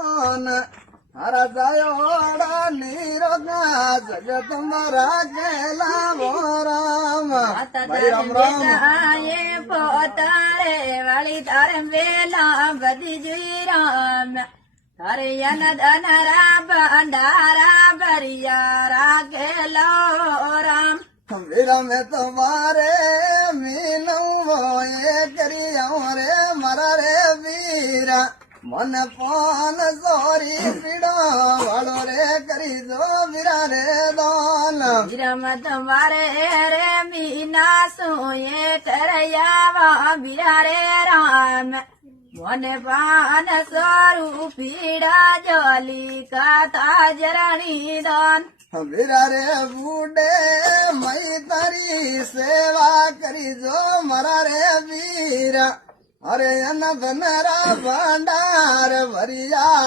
हरा जायोड़ा नीरोगा जगत मरा गेला वो राम भाई राम राम ये पोतारे वाली तारे वेला बदी जी राम तारे यन धनरा भंडारा बरियारा गेलो राम वीरा में तुम्हारे मीनू वो ये करिया रे मरा रे वीरा मन पान सोरी पीड़ो वालो रे करी दो वीरा रे दान विरम तुम्हारे रे मीना सोये करयावा वीरा रे राम मन पान सोरू पीड़ा जोली का ताजरणी दान वीरा रे बूढ़े मई तारी सेवा करी जो मरा रे वीरा अरे अन धनरा भंडार भरिया